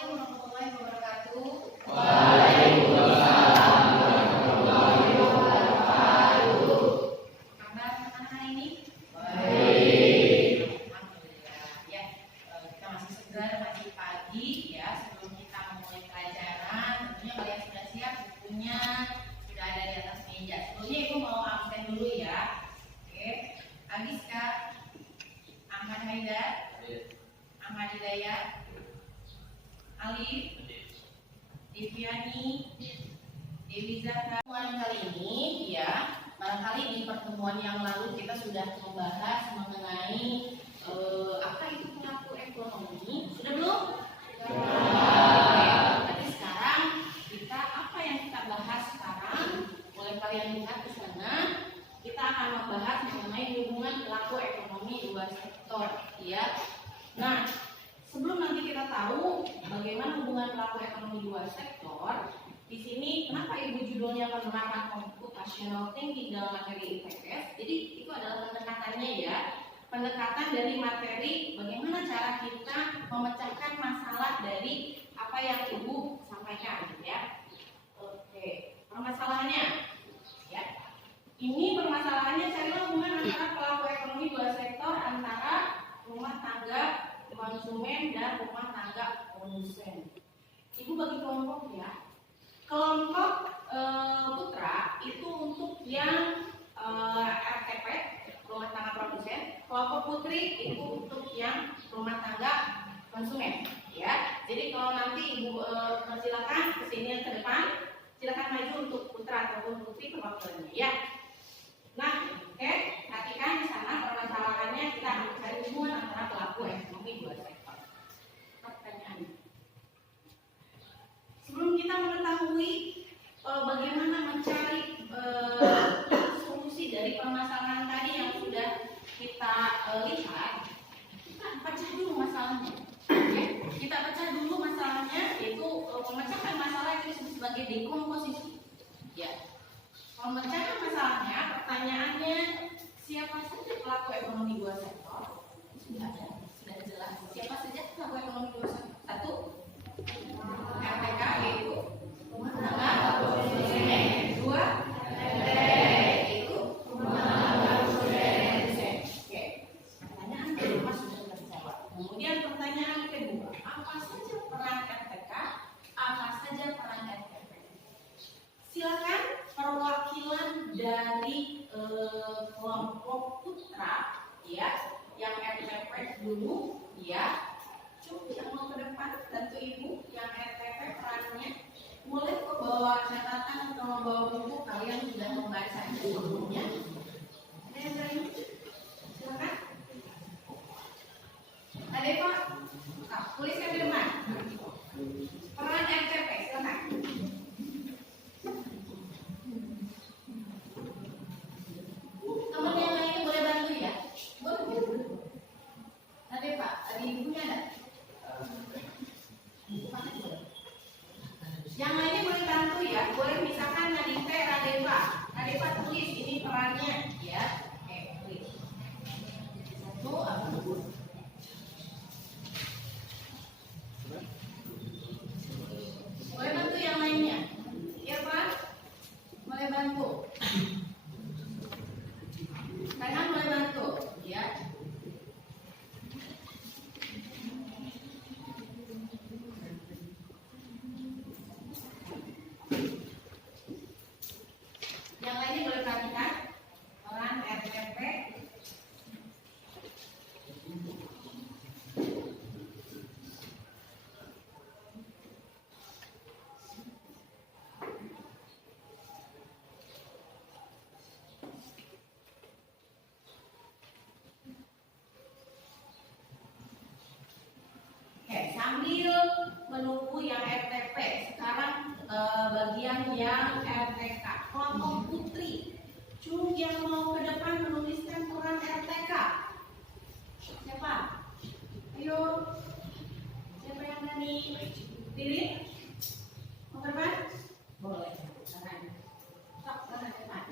Assalamualaikum warahmatullahi wabarakatuh. Waalaikumsalam warahmatullahi wabarakatuh. Kabar anak hari ini? Baik. Alhamdulillah. Ya, kita masih segar, masih pagi ya. Sebelum kita memulai pelajaran, tentunya kalian sudah siap bukunya, sudah ada di atas meja. Sebelumnya ibu mau absen dulu ya. Oke, Agiska, Ahmad Haidar, Ahmad Hidayat, Ali, Deviani, Dewi Zahra. Pertemuan kali ini ya, barangkali di pertemuan yang lalu kita sudah membahas mengenai apa itu pelaku ekonomi. Sudah belum? Oke, berarti sekarang kita apa yang kita bahas sekarang? Boleh kalian lihat di sana. Kita akan membahas mengenai hubungan pelaku ekonomi dua sektor, ya. Nah, sebelum nanti kita tahu bagaimana hubungan pelaku ekonomi dua sektor, di sini kenapa ibu judulnya penerapan computational thinking dalam materi IPS? Jadi itu adalah pendekatannya ya, pendekatan dari materi bagaimana cara kita memecahkan masalah dari apa yang ibu sampaikan ya. Oke, permasalahannya ya. Ini permasalahannya carilah hubungan antara pelaku ekonomi dua sektor antara rumah tangga konsumen dan rumah tangga produsen. Ibu bagi kelompok ya. Kelompok putra itu untuk yang RTP rumah tangga produsen. Kelompok putri itu untuk yang rumah tangga konsumen. Ya. Jadi kalau nanti ibu silakan kesini ke depan, silakan maju untuk putra ataupun putri perwakilannya ya. Nah, oke, perhatikan di sana permasalahannya kita akan cari hubungan antara pelaku ekonomi dua sektor. Pertanyaannya, sebelum kita mengetahui bagaimana mencari solusi dari permasalahan tadi yang sudah kita lihat, kita pecah dulu masalahnya. Oke, kita pecah dulu masalahnya, yaitu memecahkan masalah yang disebut sebagai dekomposisi. Ya. Memecahkan masalahnya, pertanyaannya siapa saja pelaku ekonomi dua sektor? Sudah ada, sudah jelas. Siapa saja pelaku ekonomi dua sektor? Satu, RTK yaitu rumah tangga konsumen. Dua, RT yaitu rumah tangga produsen. Oke, pertanyaan kedua sudah terjawab. Kemudian pertanyaan kedua, apa saja peran RTK? Apa saja peran RTP? Silakan perwakilan dari kelompok putra ya, yang RTP dulu ya. Coba yang mau ke depan bantu ibu yang RTP perannya. Boleh kok bawa catatan atau membawa buku, kalian sudah membaca sebelumnya. Ada yang berani? Silakan. Ada Pak? Nah, tuliskan di depan. Peran RTP, silakan. Teman yang lainnya boleh bantu ya? Boleh. Ada Pak, ada ibunya ada? Yang lainnya boleh bantu ya? Boleh misalkan Nadife, Radeva. Radeva tulis ini perannya ya. Oke, tulis. Satu, apa? Boleh bantu yang lainnya? Irfan, boleh bantu. Kalian boleh bantu, ya. Yang lainnya boleh perhatikan peran RTP. Sambil menunggu yang RTP, sekarang bagian yang RTK, kelompok putri. Cung yang mau ke depan menuliskan peran RTK. Siapa? Ayo. Siapa yang berani? Pilih. Mau ke depan? Boleh. Jangan. Stop, jangan depan.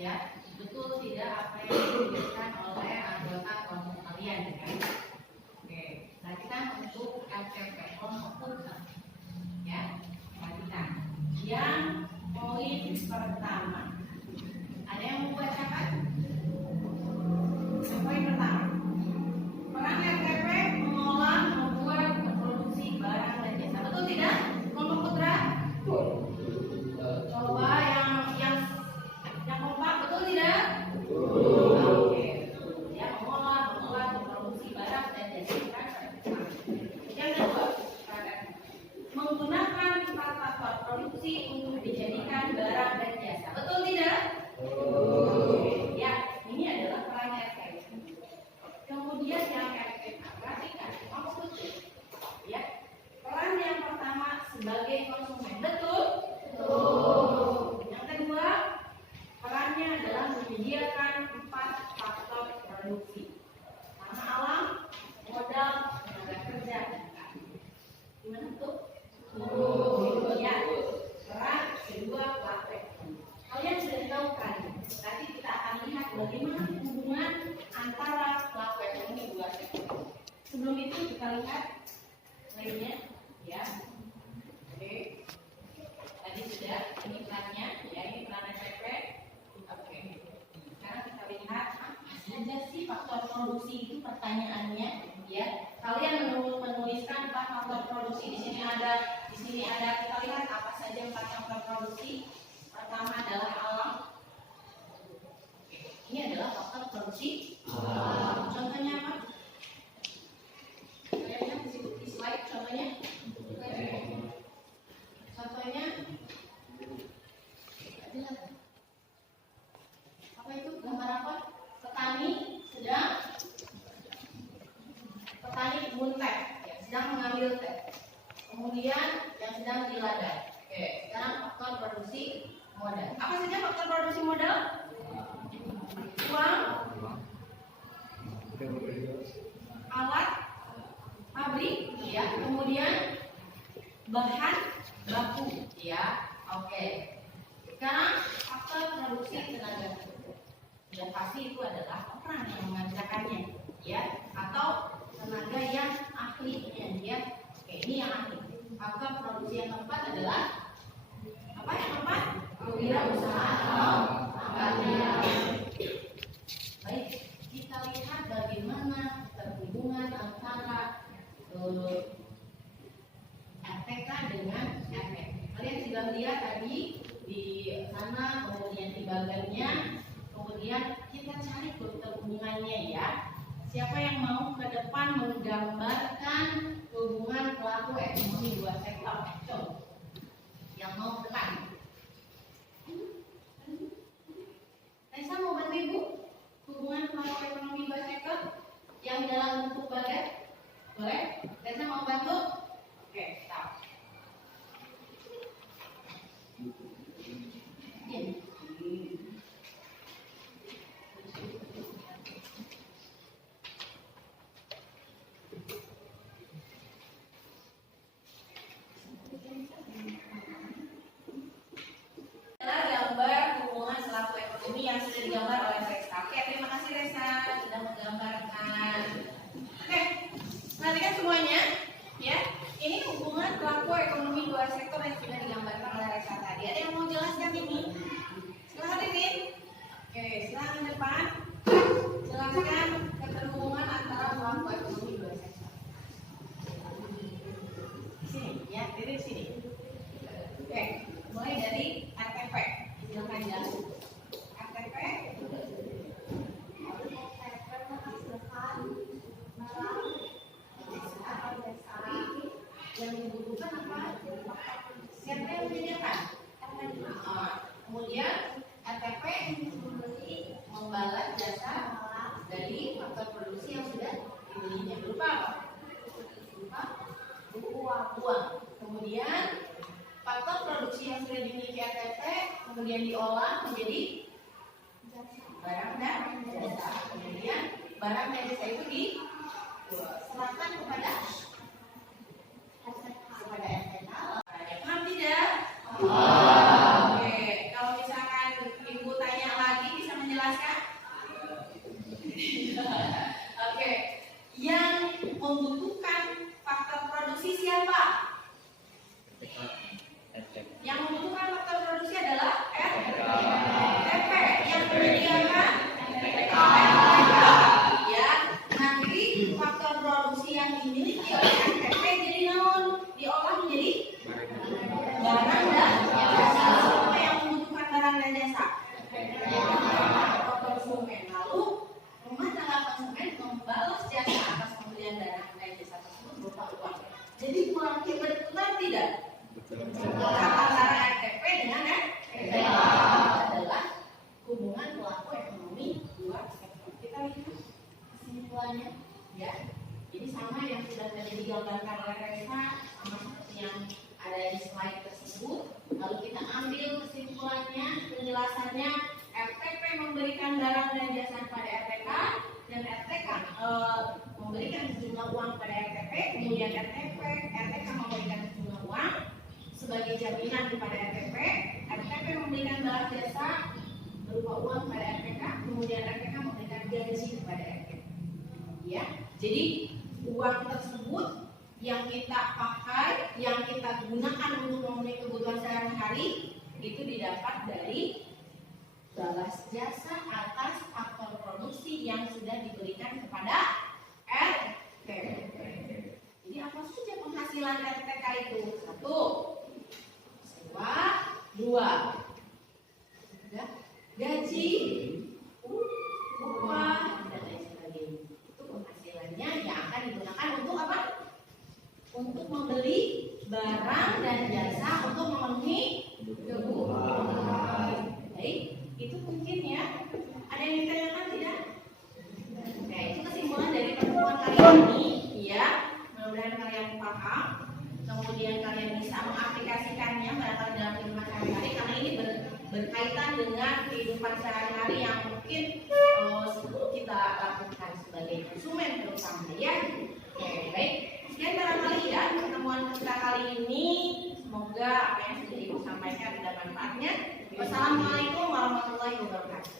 Ya, betul tidak apa yang diberikan oleh anggota kelompok kalian, ya? Oke, perhatikan untuk RTP kelompok putra. Ya, perhatikan. Yang poin pertama, ada yang mau bacakan? Yang poin pertama, peran RTP mengolah, membuat, memproduksi barang dan jasa. Betul tidak? Kelompok putra? Coba yang kompak, betul tidak? Oke, ya mengolah, memproduksi barang dan jasa. Yang kedua, menggunakan 4 faktor produksi untuk dijadikan barang dan jasa. Betul tidak? Ya, ini adalah peran RTP. Kemudian yang RTP, perhatikan, kamu betul. Ya, peran yang pertama sebagai konsumen. Betul? Yang kedua, perannya adalah menyediakan 4 faktor produksi: tanah alam, modal, tenaga kerja, dan kayu. Gimana tuh? Ya, peran kedua pelaku ekonomi. Kalian sudah tahu kan? Nanti kita akan lihat bagaimana hubungan antara pelaku ekonomi dua sektor. Sebelum itu kita lihat lainnya, ya. Oke. Tadi sudah, ini perannya, ya, ini peran RTP. Oke. Sekarang kita lihat apa saja sih faktor produksi itu, pertanyaannya, ya. Kalian menuliskan 4 faktor produksi. Di sini ada kita lihat apa saja 4 faktor produksi. Pertama adalah alam. Oke. Ini adalah faktor produksi alam. Contohnya apa? Saya lihat di slide contohnya. Contohnya apa itu? Gambar apa? Petani kebun teh, ya, sedang mengambil teh. Kemudian yang sedang di ladang. Oke, sekarang faktor produksi modal. Apa saja faktor produksi modal? Uang, alat, pabrik, ya. Kemudian bahan baku, ya. Oke. Sekarang faktor produksi tenaga kerja. Yang pasti itu adalah orang yang mengerjakannya, ya, atau tenaga yang ahlinya, ya. Oke, ini yang ahli. Faktor produksi yang keempat adalah apa? Yang keempat, kewirausahaan. Baik, kita lihat bagaimana terhubungan antara RPK dengan RPK. Kalian sudah lihat tadi di sana, kemudian di bagiannya, kemudian kita cari hubungannya, ya. Siapa yang mau ke depan menggambarkan hubungan pelaku ekonomi dua sektor? Coba. Yang mau ke depan. Resa mau bantu Ibu? Hubungan pelaku ekonomi dua sektor yang dalam bentuk baget? Boleh? Resa mau bantu? Oke, stop. Gambar hubungan selaku ekonomi yang sudah digambar oleh Resa. Oke, terima kasih Resa sudah menggambarkan. Oke, perhatikan semuanya, ya. Ini hubungan pelaku ekonomi dua sektor yang sudah digambarkan oleh Resa tadi. Ada yang mau jelaskan ini? Silakan Titin. Oke, silakan ke depan. Jelaskan keterhubungan antara pelaku ekonomi dua sektor. Di sini, ya, dari sini. Oke, mulai dari RTP. Silakan jelaskan. RTP yang dibutuhkan apa? Siapa yang menyediakan? Kemudian RTP membalas jasa dari faktor produksi yang sudah dibelinya. Berupa apa? Berupa uang. Kemudian faktor produksi yang sudah dimiliki RTP kemudian diolah menjadi barang dan jasa. Kemudian barang dan jasa itu diserahkan kepada RTK. Paham tidak? Oke, kalau misalkan Ibu tanya lagi Antara RTP dengan RPK adalah hubungan pelaku ekonomi dua sektor. Kita lihat kesimpulannya, ya. Jadi sama yang sudah tadi digambarkan oleh Reza, sama seperti yang ada di slide tersebut. Lalu kita ambil kesimpulannya, penjelasannya. RTP memberikan barang dan jasa kepada RTK, dan RTK memberikan sejumlah uang kepada RTP, kemudian RTK memberikan sejumlah uang sebagai jaminan kepada RTP. RTP memberikan barang jasa berupa uang kepada RTK, kemudian RTK memberikan gaji kepada RTP. Ya, jadi uang tersebut yang kita pakai, yang kita gunakan untuk memenuhi kebutuhan sehari-hari itu didapat dari balas jasa atas faktor produksi yang sudah diberikan kepada RTP. Jadi apa saja penghasilan RTK itu? 1, sewa, 2, gaji, upah, dan lain sebagainya. Itu penghasilannya yang akan digunakan untuk apa? Untuk membeli barang dan jasa untuk memenuhi kebutuhan. Baik. Itu mungkin ya. Ada yang ditanyakan tidak? Oke, itu kesimpulan dari pertemuan kali ini, ya. Mudah-mudahan kalian paham. Kemudian kalian bisa mengaplikasikannya barangkali dalam kehidupan sehari-hari, karena ini berkaitan dengan kehidupan sehari-hari yang mungkin kita lakukan sebagai konsumen terutama, ya. Oke, baik. Sekian barangkali ya pertemuan kita kali ini. Semoga apa yang sudah Ibu sampaikan ada manfaatnya. Wassalamualaikum warahmatullahi wabarakatuh.